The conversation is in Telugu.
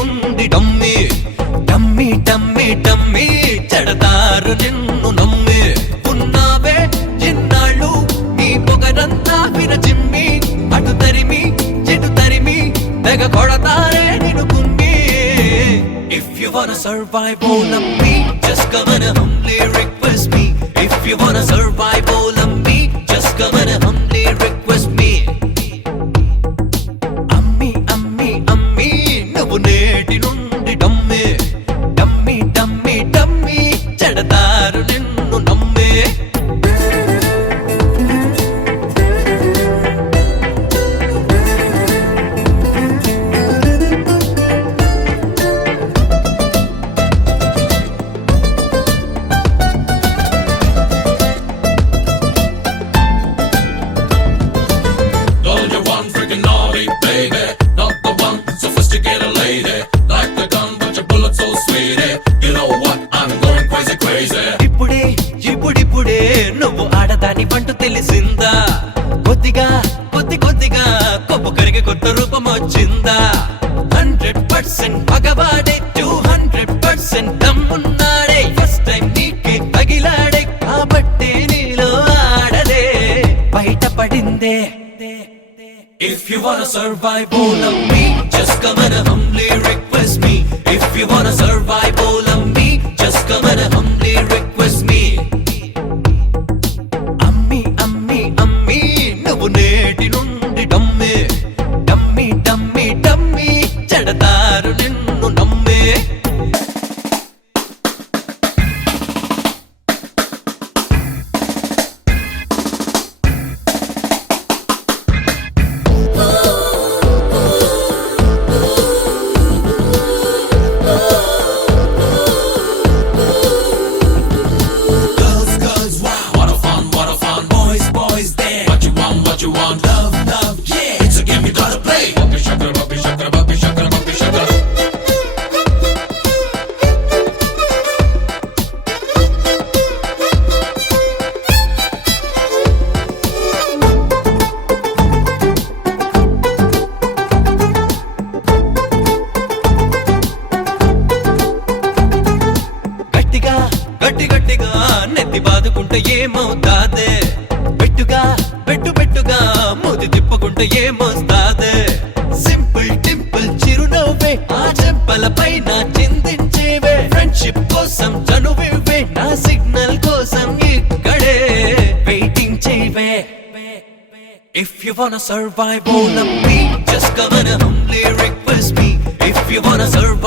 నుండి డమ్మి డమ్మి డమ్మి డమ్మి చెడతారు నిన్ను నమ్మి ఉన్నావే ఎన్నాళ్ళు నీ పొగరంతా విరచిమ్మి అటు తరిమి చెడు తరిమి తెగ కొడతారే నిన్ను కుమ్మి. If you wanna survive all of me, just come and humbly request me. If you wanna survive all of me, just come and humbly request me. అమ్మి అమ్మి అమ్మి నువ్వు నేటి నుండి డమ్మి డమ్మి డమ్మి డమ్మి చెడతారు నిన్ను నమ్మి. Baby, not the one sophisticated lady, like the gun but your bullet so sweet. You know what? I'm going crazy, crazy. ఇప్పుడే ఇప్పుడిప్పుడే నువ్వు ఆడదాని పంటు తెలిసిందా కొద్దిగా కొద్ది కొద్దిగా కొప్పు కరిగి కొత్త రూపం వచ్చిందా 100% పగవాడే 200% దమ్మున్నాడే ఫస్ట్ టైం నీకే తగిలాడే కాబట్టి నీలో ఆడలే బయటపడిందే. If you wanna survive all of me, just come and humbly request me. If you wanna survive all of me, just come and humbly request me. అమ్మి అమ్మి అమ్మి నువ్వు నేటి నుండి డమ్మి డమ్మి డమ్మి డమ్మి చెడతారు నిన్ను నమ్మి. What you want? Love, love, yeah. It's a game you gotta play. Bumpi shakra, bumpi shakra, bumpi shakra, bumpi shakra. గట్టిగా గట్టి గట్టిగా నెత్తి బాదుకుంటే ఏమవుతాదే పెట్టుగా పెట్టు పెట్టుగా మూతి తిప్పుకుంటే ఏమొస్తాదే సింపుల్ టింపుల్ చిరునవ్వే ఆ చెంపల పైన చిందించేవే ఫ్రెండ్షిప్ కోసం చనువివే నా సిగ్నల్ కోసం ఇక్కడే వెయిటింగ్ చేయవే. If you wanna survive all of me, just come and humbly request me. If you wanna survive